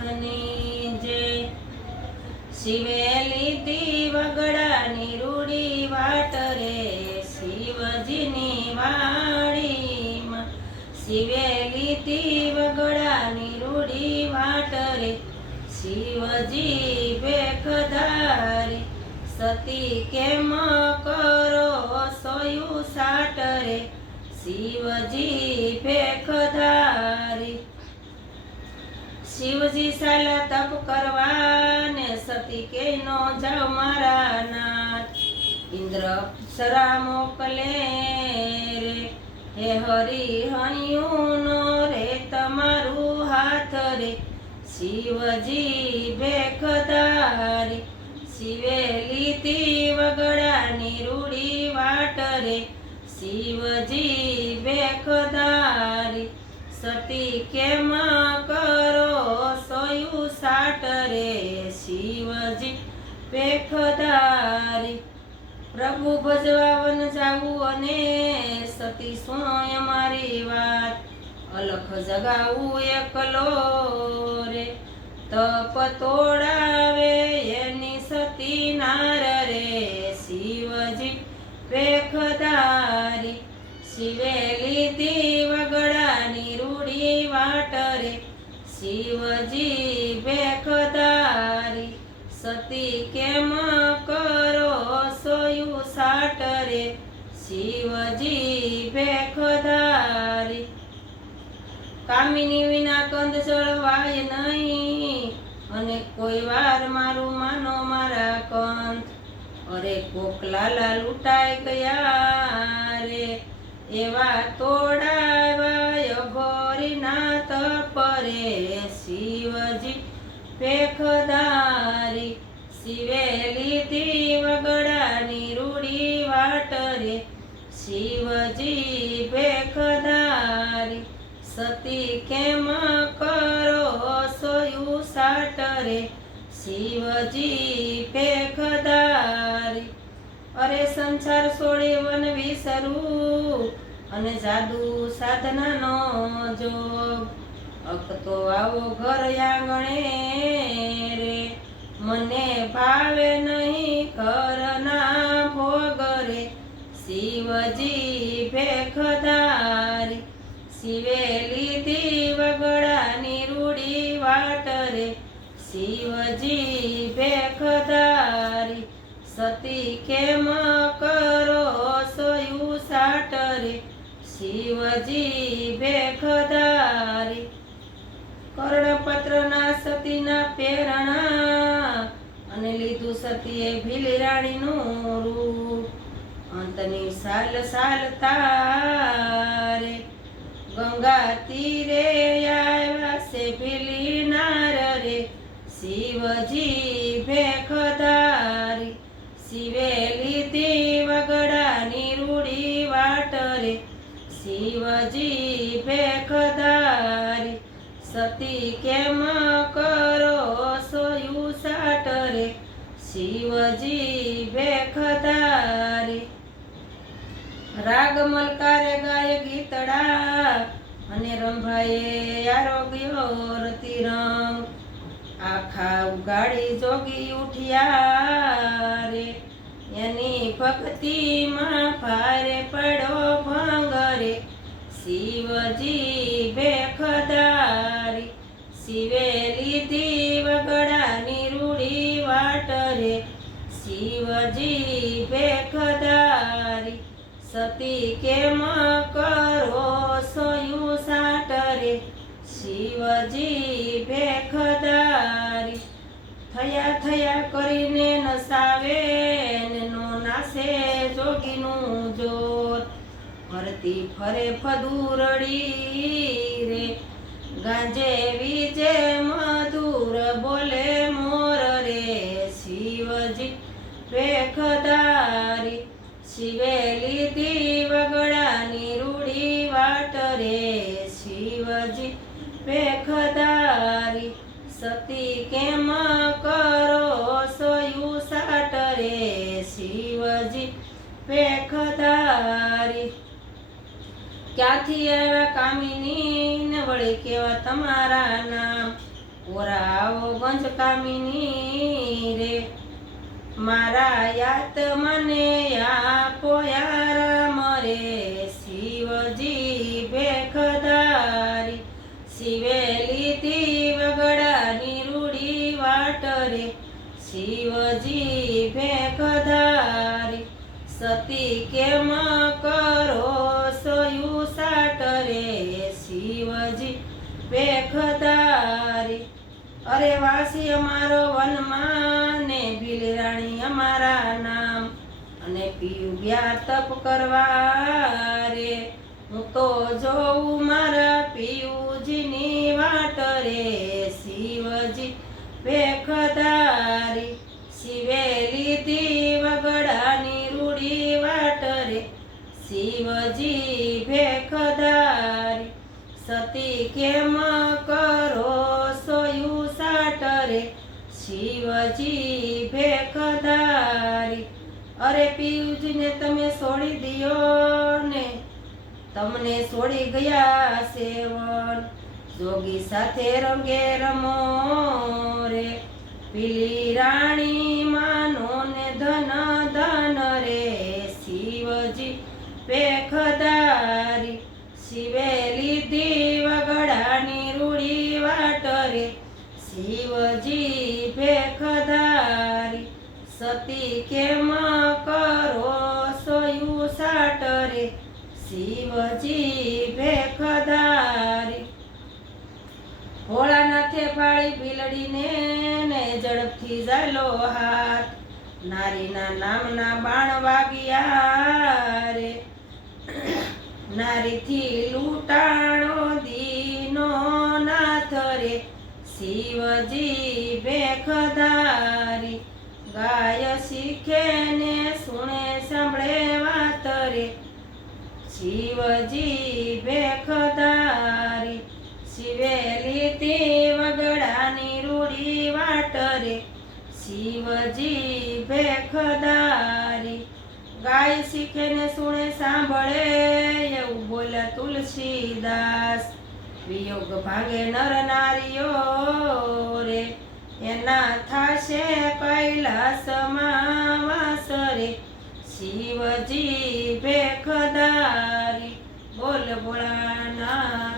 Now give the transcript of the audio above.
નાથની જય શિવેલી તી વગડાની રૂડી વાટ રે, શિવજીની વાણીમાં શિવેલી તી વગડાની રૂડી વાટ રે, શિવજી ભેખધારી સતી કેમ કરો સોયું સાટ રે, શિવજી ભેખધારી શિવજી સાલા તપ કરવાને સતી કે નો જાવ મારા નાથ. ઇન્દ્ર સરા મોકલે રે, હે હરી હણિયું નો રે તમારું હાથ રે. શિવજી બેખધારી શિવેલી તી વગડાની રૂડી વાટ રે. શિવજી ભેખધારી, સતી કેમ કરો સોયું સાટ રે શિવજી પેખધારી. પ્રભુ ભજવા વન જાવું અને સતી સોય મારી વાત. અલખ જગાવું એકલો રે. તપ તોડાવે એની સતી નાર રે શિવજી પેખધારી. શિવેલી તી શિવજી ભેખધારી, સતી કેમ કરો સોયું સાટ રે શિવજી ભેખધારી, કામિની વિના કંદ ચળવાય નહીં. અને કોઈ વાર મારું માનો મારા કંથ. અરે કોકલાલા લૂંટાઈ ગયા રે. એવા તોડાવાય ઘોરી ના તપરે શિવજી પેખદારી શિવેલી તી વગડાની રૂડી વાટ રે. શિવજી પેખદારી સતી કેમ કરો સોયું સાટ રે? શિવજી પેખદારી અરે સંસાર છોડી વન વિસરું, અને જાદુ સાધનાનો જોગ. અકતો આવો ઘર આંગણે રે. મને ભાવે નહીં ઘરના ભોગરે શિવજી ભેખદારી શિવે લીધી વગડાની રૂડી વાટ રે. શિવજી ભેખદારી સતી કેમ કરો સોયું સાટ રે. શિવજી ભેખધારી કર્ણપત્રના સતીના પેરણા અને લીધું સતીએ ભીલી રાણીનું રૂપ. અંતની સાલ સાલ તારે ગંગા તીરે આવ્યા છે ભીલી નાર રે. શિવજી ભેખધારી શિવેલી તી વગડાની રૂડી વાટ રે શિવજી ભેખધારી સતી કેમ કરો સોયું સાટ રે શિવજી ભેખધારી. રાગ મલકારે ગાય ગીતડા અને રંભાએ આરોગ્ય રતિરંગ. આખા ઉગાડી જોગી ઉઠ્યા રે એની ભક્તિમાં ભારે પડો ભંગ રે. શિવજી ભેખધારી. શિવેલી તી વગડાની રૂડી વાટ રે શિવજી બેખદારી સતી કેમ કરો સોયું સાટ રે શિવજી બેખદારી થયા થયા કરીને નસાવે ને નાસે જોગીનું જોત. ફરતી ફરે ફદુરડી રે ગાજે વિજે મધુર બોલે મોર રે, શિવજી પેખધારી શિવેલી તી વગડાની રૂડી વાટ રે, શિવજી પેખધારી સતી કેમ કરો સોયું સાટ રે, શિવજી ભેખધારી ક્યાંથી આવ્યા કામિની ને વળી કેવા તમારા નામ? ઓરાવો ગંજ કામિની રે. મારા યાત મને આપો યારામ મરે શિવજી ભેખદારી શિવેલી તી વગડાની રૂડી વાટ રે. શિવજી ભેખદારી સતી કેમ કરો ભેખધારી અરે વાસી અમારો વનમાં ને ભીલ અમારા નામ. અને પીયું ગયા તપ કરવા રે. હું તો જોઉં મારા પિયુજીની વાટ રે. શિવજી ભેખધારી શિવે લીધી વગડાની રૂડી વાટ રે. શિવજી સતી કેમ કરો સોયું સાટરે? શિવજી ભેખધારી. અરે પિયુજીને તમે છોડી દિયો ને. તમને છોડી ગયા સેવન. જોગી સાથે રંગે રમો રે. શિવજી ભેખધારી, સતી કેમ કરો સોયું સાટરે? શિવજી ભેખધારી. ભોળાનાથે પાળી ભીલડીને ને ઝડપથી ઝાલો હાથ. નારીના નામના બાણ વાગ્યા રે. નારીથી લૂંટાણો દીનો નાથ રે. શિવજી બેખદારી ગાય શીખે ને સુણે સાંભળે વાત રે. શિવજી બેખદારી શિવેલી તે વગડાની રૂડી વાટ રે. શિવજી બેખદારી ગાય શીખે ને સુણે સાંભળે એવું બોલ્યા તુલસીદાસ. વિયોગ ભાગે નર નારીઓ એના થાશે કૈલાસમાં વાસ રે શિવજી ભેખદારી બોલ બોલા